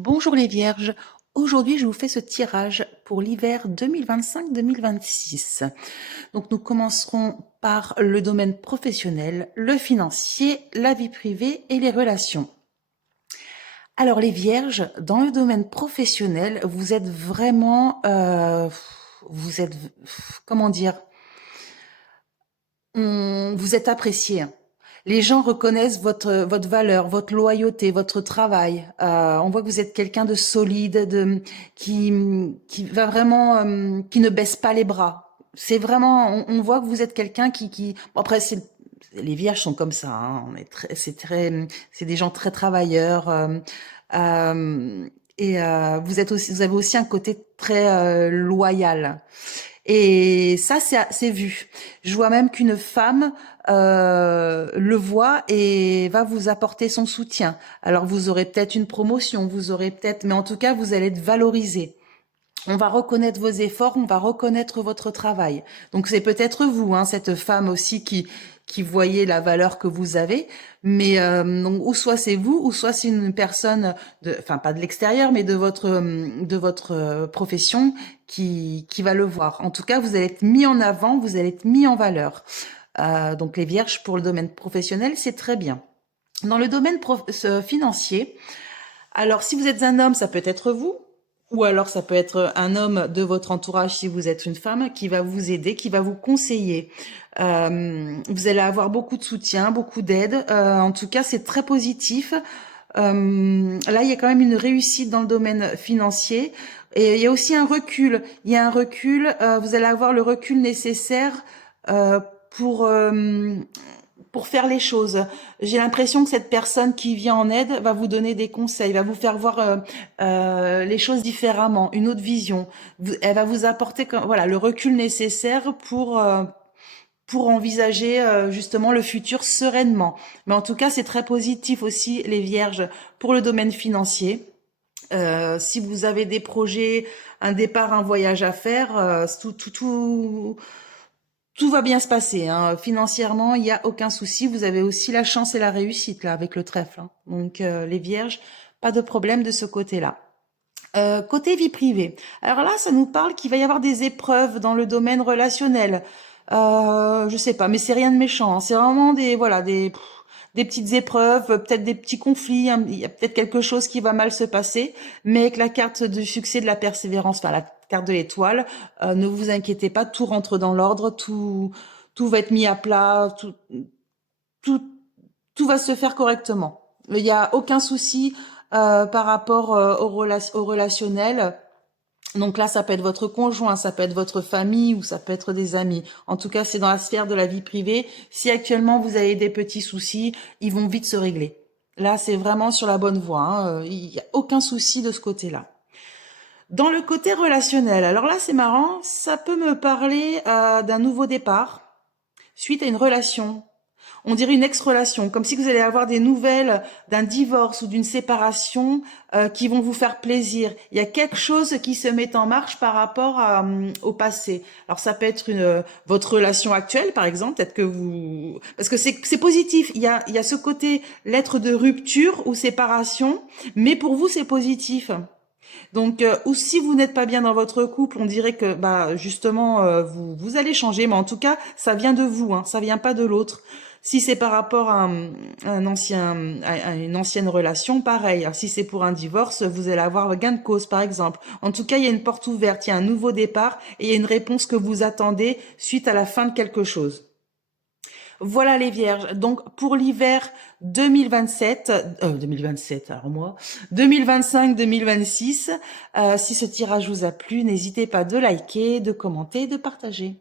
Bonjour les vierges, aujourd'hui je vous fais ce tirage pour l'hiver 2025-2026. Donc nous commencerons par le domaine professionnel, le financier, la vie privée et les relations. Alors les vierges, dans le domaine professionnel, vous êtes vraiment, vous êtes, comment dire, vous êtes apprécié, hein. Les gens reconnaissent votre valeur, votre loyauté, votre travail. On voit que vous êtes quelqu'un de solide, qui va vraiment, qui ne baisse pas les bras. C'est vraiment, on voit que vous êtes quelqu'un bon, après, les vierges sont comme ça, hein. C'est des gens très travailleurs. Euh, vous avez aussi un côté très loyal. Et ça, c'est vu. Je vois même qu'une femme le voit et va vous apporter son soutien. Alors vous aurez peut-être une promotion, vous aurez peut-être, mais en tout cas, vous allez être valorisé. On va reconnaître vos efforts, on va reconnaître votre travail. Donc c'est peut-être vous, hein, cette femme aussi qui voyait la valeur que vous avez. Mais donc, ou soit c'est vous, ou soit c'est une personne, enfin pas de l'extérieur, mais de votre profession qui va le voir. En tout cas, vous allez être mis en avant, vous allez être mis en valeur. Donc les vierges pour le domaine professionnel, c'est très bien. Dans le domaine financier, alors si vous êtes un homme, ça peut être vous. Ou alors ça peut être un homme de votre entourage si vous êtes une femme qui va vous aider, qui va vous conseiller. Vous allez avoir beaucoup de soutien, beaucoup d'aide. En tout cas, c'est très positif. Là, il y a quand même une réussite dans le domaine financier. Et il y a aussi un recul. Il y a un recul. Vous allez avoir le recul nécessaire euh, pour euh, pour faire les choses. J'ai l'impression que cette personne qui vient en aide va vous donner des conseils, va vous faire voir les choses différemment, une autre vision. Elle va vous apporter voilà le recul nécessaire pour envisager justement le futur sereinement. Mais en tout cas, c'est très positif aussi les vierges pour le domaine financier. Si vous avez des projets, un départ, un voyage à faire, tout va bien se passer, hein. Financièrement, il n'y a aucun souci. Vous avez aussi la chance et la réussite là avec le trèfle, hein. Donc les vierges, pas de problème de ce côté-là. Côté vie privée. Alors là, ça nous parle qu'il va y avoir des épreuves dans le domaine relationnel. Je sais pas, mais c'est rien de méchant, hein. C'est vraiment des petites épreuves, peut-être des petits conflits, hein. Il y a peut-être quelque chose qui va mal se passer, mais avec la carte du succès, de la persévérance, enfin la carte de l'étoile, ne vous inquiétez pas, tout rentre dans l'ordre, tout va être mis à plat, tout, tout va se faire correctement. Il n'y a aucun souci par rapport au relationnel. Donc là, ça peut être votre conjoint, ça peut être votre famille ou ça peut être des amis. En tout cas, c'est dans la sphère de la vie privée. Si actuellement vous avez des petits soucis, ils vont vite se régler. Là, c'est vraiment sur la bonne voie, hein. Il n'y a aucun souci de ce côté-là. Dans le côté relationnel, alors là, c'est marrant, ça peut me parler d'un nouveau départ suite à une relation. On dirait une ex-relation, comme si vous allez avoir des nouvelles d'un divorce ou d'une séparation qui vont vous faire plaisir. Il y a quelque chose qui se met en marche par rapport au passé. Alors ça peut être votre relation actuelle, par exemple, peut-être que vous... Parce que c'est positif, il y a ce côté lettre de rupture ou séparation, mais pour vous c'est positif. Donc, ou si vous n'êtes pas bien dans votre couple, on dirait que, bah, justement, vous allez changer, mais en tout cas, ça vient de vous, hein, ça vient pas de l'autre. Si c'est par rapport à une ancienne relation, pareil. Alors, si c'est pour un divorce, vous allez avoir gain de cause, par exemple. En tout cas, il y a une porte ouverte, il y a un nouveau départ et il y a une réponse que vous attendez suite à la fin de quelque chose. Voilà les vierges. Donc pour l'hiver 2027, alors moi, 2025-2026, si ce tirage vous a plu, n'hésitez pas de liker, de commenter, de partager.